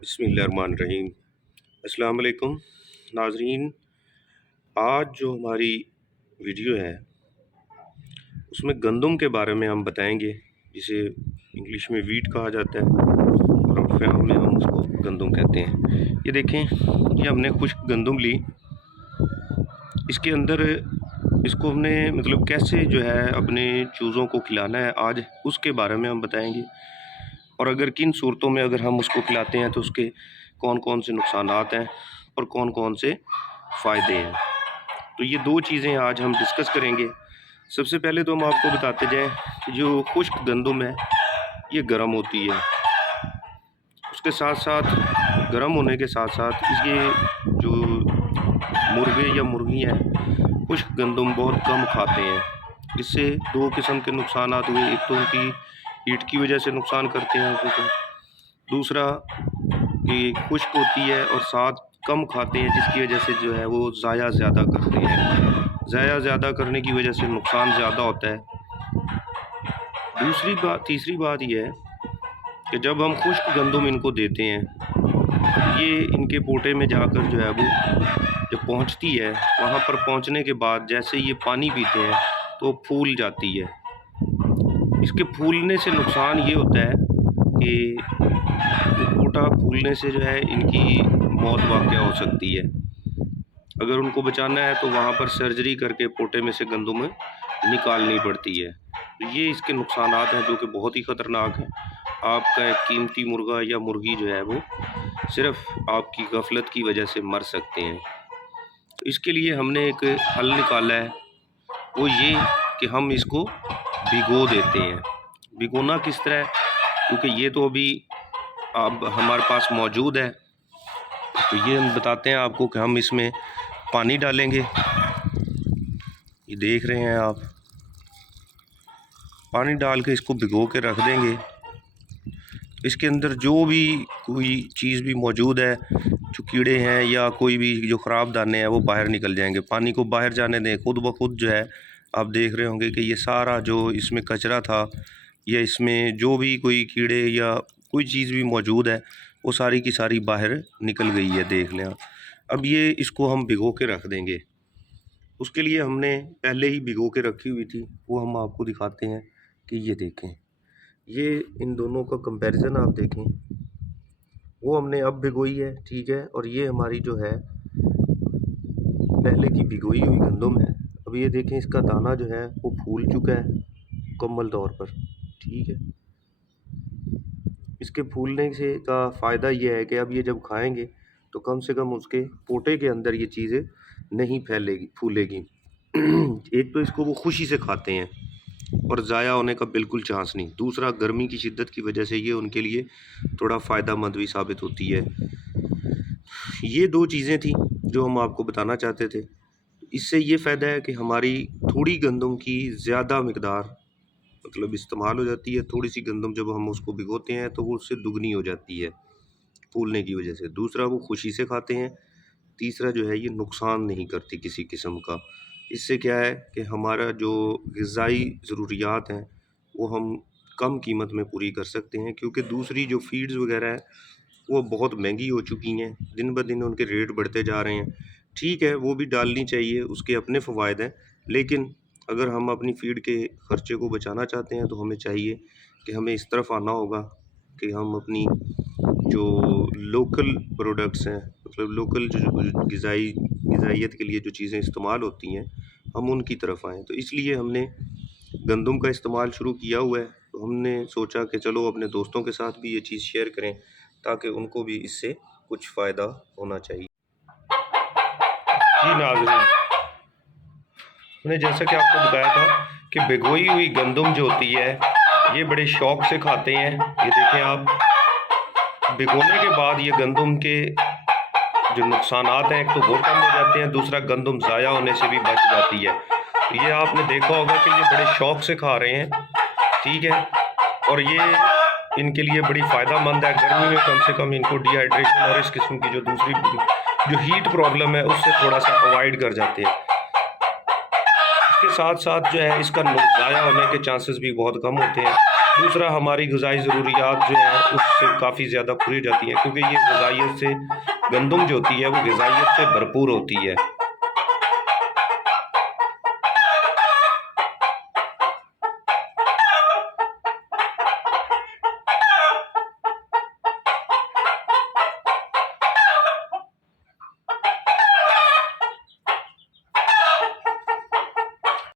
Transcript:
बिस्मिल्लाहिर्रहमानिर्रहीम। अस्सलाम वालेकुम नाज़रीन। आज जो हमारी वीडियो है उसमें गंदम के बारे में हम बताएंगे, जिसे इंग्लिश में वीट कहा जाता है और अफ़गान में हम उसको गंदम कहते हैं। ये देखें, ये हमने खुश्क गंदम ली। इसके अंदर इसको हमने मतलब कैसे जो है अपने चूज़ों को खिलाना है, आज उसके बारे में हम बताएंगे। और अगर किन सूरतों में अगर हम उसको खिलाते हैं तो उसके कौन कौन से नुकसानात हैं और कौन कौन से फ़ायदे हैं। तो ये दो चीज़ें आज हम डिस्कस करेंगे। सबसे पहले तो हम आपको बताते जाएं कि जो खुश्क गंदम है ये गर्म होती है, उसके साथ साथ गर्म होने के साथ साथ ये जो मुर्गे या मुर्गियाँ हैं खुश्क गंदम बहुत कम खाते हैं। इससे दो किस्म के नुकसानात हुए। एक तो उनकी हीट की वजह से नुकसान करते हैं उनको, दूसरा कि खुश्क होती है और साथ कम खाते हैं, जिसकी वजह से जो है वो ज़ाया ज़्यादा करते हैं। ज़ाया ज़्यादा करने की वजह से नुकसान ज़्यादा होता है। तीसरी बात यह है कि जब हम खुश्क गंदम इनको देते हैं, ये इनके पोटे में जाकर जो है वो जब पहुंचती है, वहाँ पर पहुंचने के बाद जैसे ये पानी पीते हैं तो फूल जाती है। इसके फूलने से नुकसान ये होता है कि पोटा फूलने से जो है इनकी मौत वाक़या हो सकती है। अगर उनको बचाना है तो वहाँ पर सर्जरी करके पोटे में से गंदम निकालनी पड़ती है। तो ये इसके नुकसानात हैं जो कि बहुत ही ख़तरनाक हैं। आपका एक कीमती मुर्गा या मुर्गी जो है वो सिर्फ़ आपकी गफलत की वजह से मर सकते हैं। तो इसके लिए हमने एक हल निकाला है, वो ये कि हम इसको भिगो देते हैं। भिगोना किस तरह है, क्योंकि ये तो अभी अब हमारे पास मौजूद है, तो ये हम बताते हैं आपको कि हम इसमें पानी डालेंगे। ये देख रहे हैं आप, पानी डाल के इसको भिगो के रख देंगे। इसके अंदर जो भी कोई चीज़ भी मौजूद है, जो कीड़े हैं या कोई भी जो ख़राब दाने हैं, वो बाहर निकल जाएंगे। पानी को बाहर जाने दें, खुद ब खुद जो है आप देख रहे होंगे कि ये सारा जो इसमें कचरा था या इसमें जो भी कोई कीड़े या कोई चीज़ भी मौजूद है, वो सारी की सारी बाहर निकल गई है, देख लें आप। अब ये इसको हम भिगो के रख देंगे। उसके लिए हमने पहले ही भिगो के रखी हुई थी, वो हम आपको दिखाते हैं कि ये देखें, ये इन दोनों का कंपैरिजन आप देखें। वो हमने अब भिगोई है, ठीक है, और ये हमारी जो है पहले की भिगोई हुई गंदम है। अब ये देखें, इसका दाना जो है वो फूल चुका है मुकम्मल तौर पर, ठीक है। इसके फूलने से का फ़ायदा ये है कि अब ये जब खाएंगे तो कम से कम उसके पोटे के अंदर ये चीज़ें नहीं फूलेगी। एक तो इसको वो खुशी से खाते हैं और ज़ाया होने का बिल्कुल चांस नहीं। दूसरा, गर्मी की शिद्दत की वजह से ये उनके लिए थोड़ा फ़ायदेमंद भी साबित होती है। ये दो चीज़ें थी जो हम आपको बताना चाहते थे। इससे ये फ़ायदा है कि हमारी थोड़ी गंदम की ज़्यादा मिकदार मतलब इस्तेमाल हो जाती है। थोड़ी सी गंदम जब हम उसको भिगोते हैं तो वो उससे दुगनी हो जाती है फूलने की वजह से। दूसरा, वो खुशी से खाते हैं। तीसरा जो है, ये नुकसान नहीं करती किसी किस्म का। इससे क्या है कि हमारा जो ग़िज़ाई ज़रूरियात हैं वो हम कम कीमत में पूरी कर सकते हैं, क्योंकि दूसरी जो फ़ीड्स वगैरह हैं वो बहुत महंगी हो चुकी हैं। दिन ब दिन उनके रेट बढ़ते जा रहे हैं। ठीक है, वो भी डालनी चाहिए, उसके अपने फ़वाइद हैं, लेकिन अगर हम अपनी फ़ीड के ख़र्चे को बचाना चाहते हैं तो हमें चाहिए कि हमें इस तरफ आना होगा कि हम अपनी जो लोकल प्रोडक्ट्स हैं, मतलब लोकल जो ग़िज़ाइयत के लिए जो चीज़ें इस्तेमाल होती हैं, हम उनकी तरफ आएँ। तो इसलिए हमने गंदम का इस्तेमाल शुरू किया हुआ है। तो हमने सोचा कि चलो अपने दोस्तों के साथ भी ये चीज़ शेयर करें, ताकि उनको भी इससे कुछ फ़ायदा होना चाहिए। जी नाज़रीन, मैंने जैसा कि आपको बताया था कि भिगोई हुई गंदम जो होती है ये बड़े शौक़ से खाते हैं। ये देखें आप, भिगोने के बाद ये गंदम के जो नुकसानात हैं, एक तो वो कम हो जाते हैं, दूसरा गंदम ज़ाया होने से भी बच जाती है। तो ये आपने देखा होगा कि ये बड़े शौक़ से खा रहे हैं, ठीक है, और ये इनके लिए बड़ी फ़ायदेमंद है। गर्मी में कम से कम इनको डिहाइड्रेशन और इस किस्म की जो दूसरी जो हीट प्रॉब्लम है उससे थोड़ा सा अवॉइड कर जाते हैं। इसके साथ साथ जो है इसका ज़ाया होने के चांसेस भी बहुत कम होते हैं। दूसरा हमारी ग़िज़ाई ज़रूरियात जो हैं उससे काफ़ी ज़्यादा पूरी जाती हैं, क्योंकि ये ग़िज़ाइयत से गंदम जो होती है वो ग़िज़ाइयत से भरपूर होती है।